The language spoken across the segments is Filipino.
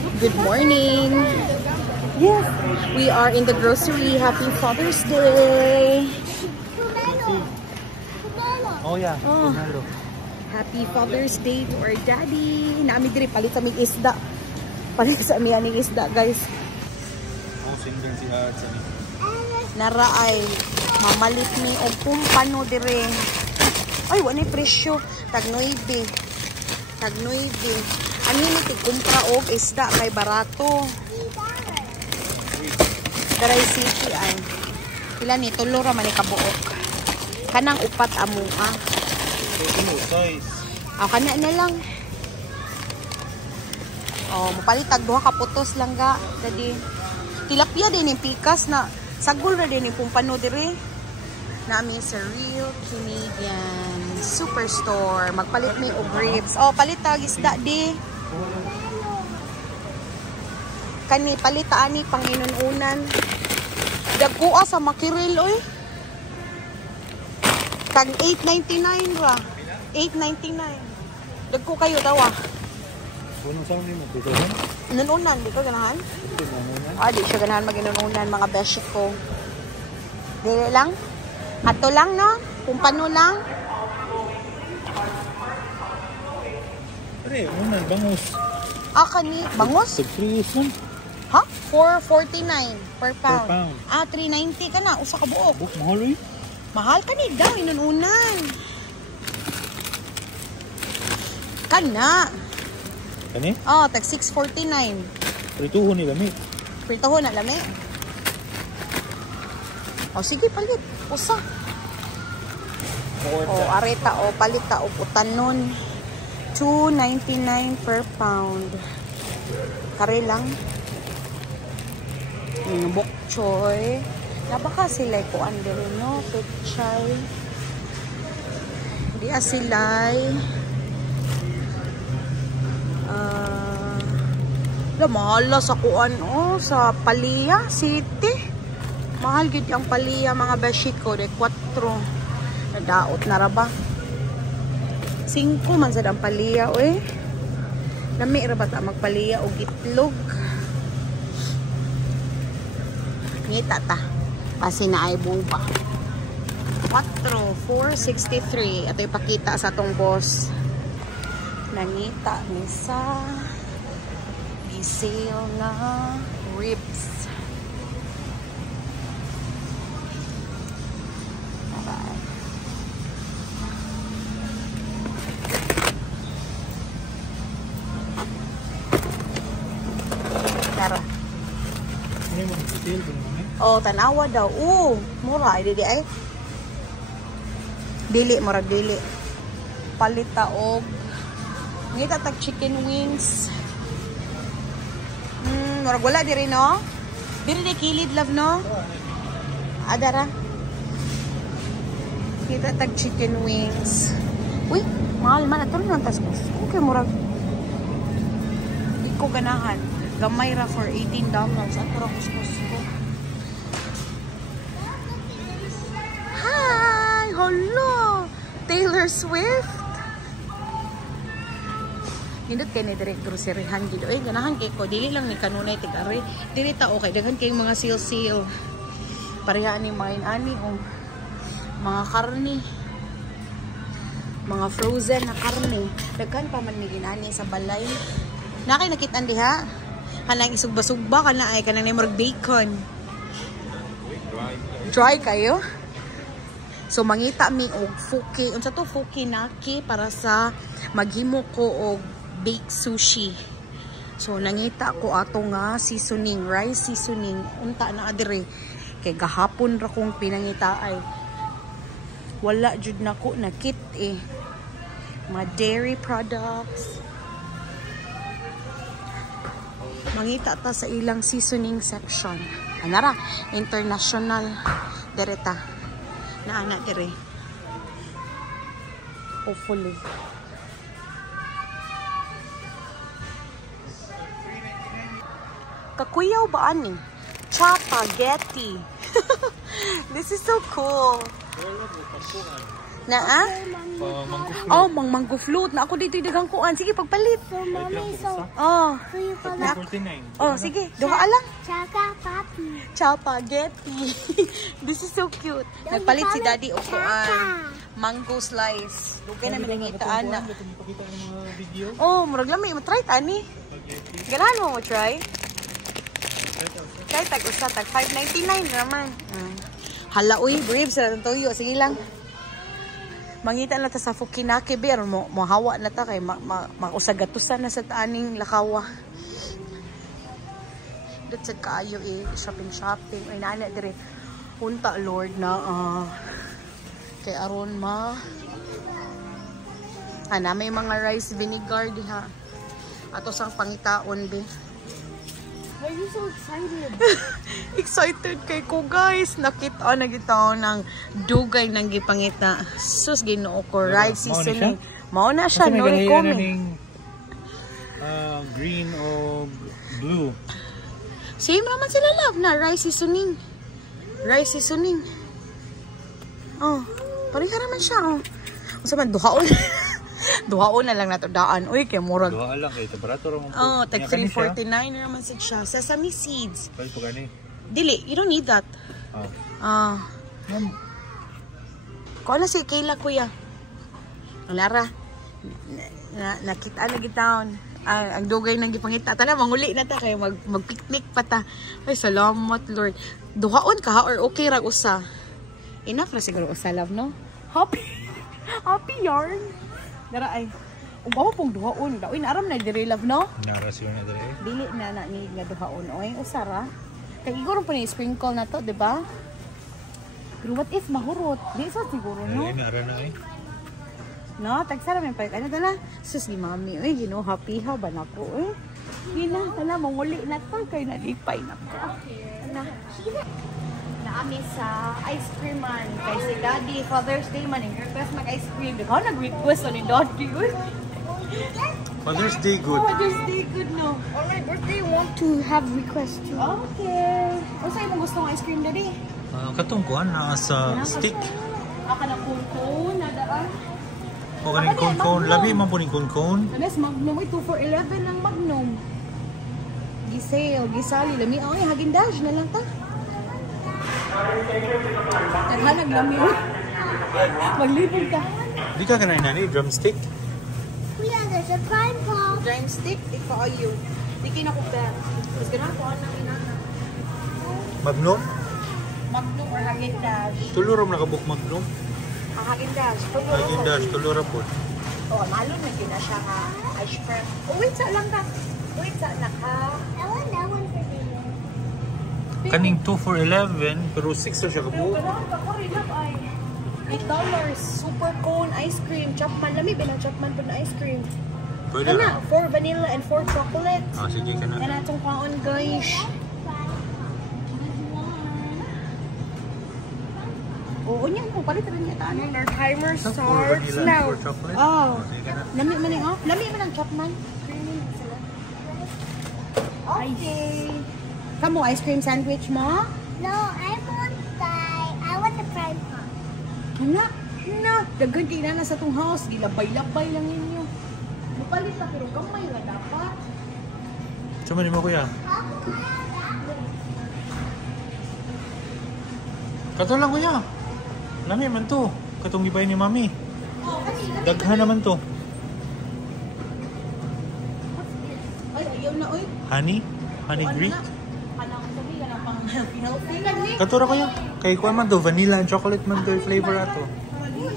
Good morning. Yes, we are in the grocery. Happy Father's Day. Oh yeah. Oh. Happy Father's Day to our daddy. Naami diri palit sa aming isda. Palit sa aming isda, guys. Oh, singgan si Ad sa ni. Nara ay mamalit ni og kumpano dire. Ay, wala presyo. Tag 9. Tag 9. Ano ni kumpra og isda kay barato. Daray city ay. Pila ni tulo ra man ni kabuok. Kanang upat amo ah. Kana na lang. Oh, mapalit tag duha ka putos lang ga. Dadi. Tilapia din yung pikas na sagol ra din yung pumpano dire. Nami sa Real Canadian Superstore. Magpalit mi og ribs. Oh, palit tag isda di. Kani palit ani panginununan. Dagkuha sa makiril oy. Tag 8.99 ra. 8.99. Dagko kayo daw ah. Unong sa ni mo dito. Nununan di ka ganahan? Ah, di siya ganahan maginununan mga beshi ko. Dili lang. Ato lang no. Kumpano lang. Pre, unang bangus. Ah, kani bangus? Tag-freeze man. Ha? 4.49 per pound. Per pound. Ah, 3.90 ka na. Usa ka buok. Buk mahal oy. Mahal ka ni daw. Inununan. Kana. Kani? Oh, tag 6.49. Prituhon ni lami. Pritohon na lami. Oh, sige, palit. Usa. Oh, areta. Oh, palit ta. O, utanon. 2.99 per pound. Kare lang. Yung bok choy. Nabaka sila kuan diri no, pechay. Di asilay. Mahal sa kuan oh, sa Palia City. Mahal gid ang Palia mga beshi ko, de 4. Nadaot na ra ba? 5 man sad ang Palia oy. Lami ra ba ta magpalia og itlog? Ngita ta. Kasi na ay buba. 4.463. Ito ipakita sa tong boss. Nangita ni sa sale na ribs. Bye-bye. Tara. Oh, tanawa daw. Mura ay dili ay. Dili mura dili. Palita og ngita tag chicken wings. Murag wala diri no? Diri di kilid love no? Adara. Kita tag chicken wings. Uy, mahal man ato lang tas. Okay, murag di ko ganahan. Gamay ra for $18. Ato ra kuskus ko. Hi, hello. Taylor Swift. Hindot kay ni direct groceryhan gid. Oy, ganahan kay ko dili lang ni kanunay tig-ari. Dili ta okay daghan kay mga sale. Pareha ni main ani o mga karne. Mga frozen na karne. Daghan pa man ni ginani sa balay. Nakay nakit-an diha. Kanang isugba-sugba kana ay kanang murag bacon. Dry kayo? So mangita mi og fuki. Unsa to fuki naki para sa maghimo ko og baked sushi. So nangita ko ato nga seasoning, rice seasoning. Unta na adire kay gahapon ra kong pinangita ay wala jud nako nakit eh. Mga dairy products. Mangita ta sa ilang seasoning section. Anara, international dereta. Na ana dire. Hopefully. Kakuyaw ba ani? Chapaghetti. This is so cool. Na ah? Mango fruit. Oh, mango float. Na ako dito daghang kuan. Sige, pagpalit. So, mommy, so Oh. you collect 49. Oh, sige. Duha lang. Chaka Papi. Spaghetti. This is so cute. Nagpalit si Daddy o kuan. Mango slice. Dugay namin nangitaan na. Pakita ng mga video. Oh, murag lami. Matry tani. Ganahan mo try? Try tag usa tag 5.99 naman. Hala uy, brave sa tuyo. Sige lang. Mangita na ta sa Fukinake beer mo hawa na ta kay mausagatusan na sa taaning lakawa. Dito kaayo shopping ay nana dire. Unta Lord na kay aron may mga rice vinegar diha. Ato sang pangitaon be. Why are you so excited? Excited kay ko guys. Nakita na gitaw ng dugay ng gipangita. Sus Ginoo ko rice seasoning. Mao na siya no recommend. Green o blue. Same naman sila love na rice seasoning. Rice seasoning. Oh, pareha naman siya oh. Unsa man duhaon? Duhaon na lang nato daan. Uy, kay murag. Duha lang kay barato ra mo. Oh, tag 349 na naman siya. Sesame seeds. Pwede po gani. Dili, you don't need that. Kung ano si Kayla kuya? Lara. Nakita na gitaon. Ang dugay nang gipangita. Tana manguli na ta kay mag-picnic pa ta. Ay salamat Lord. Duhaon ka or okay ra usa. Enough na siguro usa love no? Happy yarn. Dara ay. Ubaw pong duhaon. Daoy na aram na diri love no? Nara siya na diri. Dili na ni nga duhaon. Oy usara. Kay iguro pa ni sprinkle na to, di ba? Pero what if mahurot? Di sa siguro no? Ay nara na ay. No, tagsara may palit. Ano dala? Sus ni mami. Uy, Ginoo happy ha ba nako eh. Gina, tala manguli na to kay nalipay na ko. Ana. Naami sa ice cream man kay si Daddy Father's Day man request mag-ice cream. Ikaw nag-request ni Daddy. Father's Day good. Father's Day good no. On my birthday, I want to have requests too. Okay. Ano sa'yo mong gusto ng ice cream, Daddy? Katong kuan na sa stick. Aka na cone na daan. O kaning cone. Labi man po ni cone. Anas, Magnum. 2 for 11 ng Magnum. Gisale, gisali. Lami. Ay, Haagen-Dazs na lang ta. Naghanag lami. Maglibog ka. Di ka kanain na ni drumstick? Kuya, there's a prime pop. Drumstick, ikaw ayo. Di kinakupera. Tapos ganun po ang inana. Magnum? Magnum or Haagen-Dazs. Tulurom nakabuk Magnum. Ang Haagen-Dazs. Haagen-Dazs tulura po. Oh, malo na yun na siya nga ice cream. Oh, wait sa lang ka. Wait sa naka. I want that one for dinner. Kaning 2 for 11 pero 6 na siya kabuo. Ganun ka ko rin ay. $8. Super cone ice cream. Chapman. Lami ba ng Chapman po na ice cream? Pwede Kana, 4 vanilla and 4 chocolate. sige ka na. Kana itong kaon guys. Oo niya po. Palit rin niya tayo. Our timer starts now. Oh. Lami man yung lami man ang Chapman. Okay. Kamu ice cream sandwich mo? No, I want the prime pop. Na. Dagan kayo na sa tong house. Gilabay-labay lang ninyo. Mapalit na pero kamay na dapat. Chuma ni mo kuya. Kato lang kuya. Lami man to. Katong gibay ni mami. Daghan naman to. Ay, ayaw na oy. Honey? Honey Greek? Kanang sabi ka na pang healthy. Kato ra kuya. Kay kuha man to. Vanilla and chocolate man to flavor ato. Uy,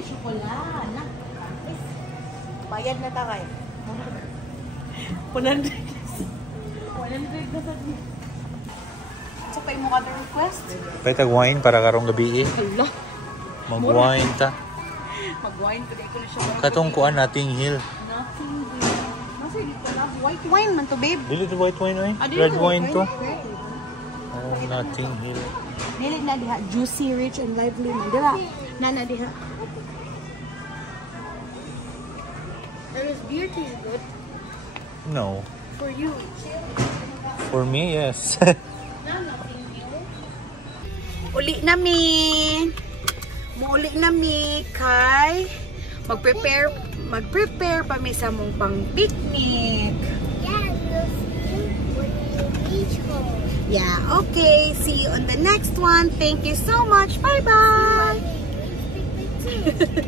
chocolate. Bayad na takay. 100. 100 na sa niya. So, kayo mo ka request? Pwede tag wine para karong gabi eh. Hala. Mag-wine ta. Mag-wine ko na siya. Katong kuan nating hill. Nothing. Nasa dito na. White wine man to, babe. Dili to white wine eh. Dili Red to wine to. Okay. Oh, nothing hill. Dili na diha. Juicy, rich, and lively man. Dila. Nana diha. Does beer taste good? No. For you. For me, yes. Uli namin. Muuli na mi kay mag-prepare pa mi sa mong pang picnic. Yeah, we'll see you when we reach home. Yeah, okay. See you on the next one. Thank you so much. Bye-bye. Mommy, please pick me too.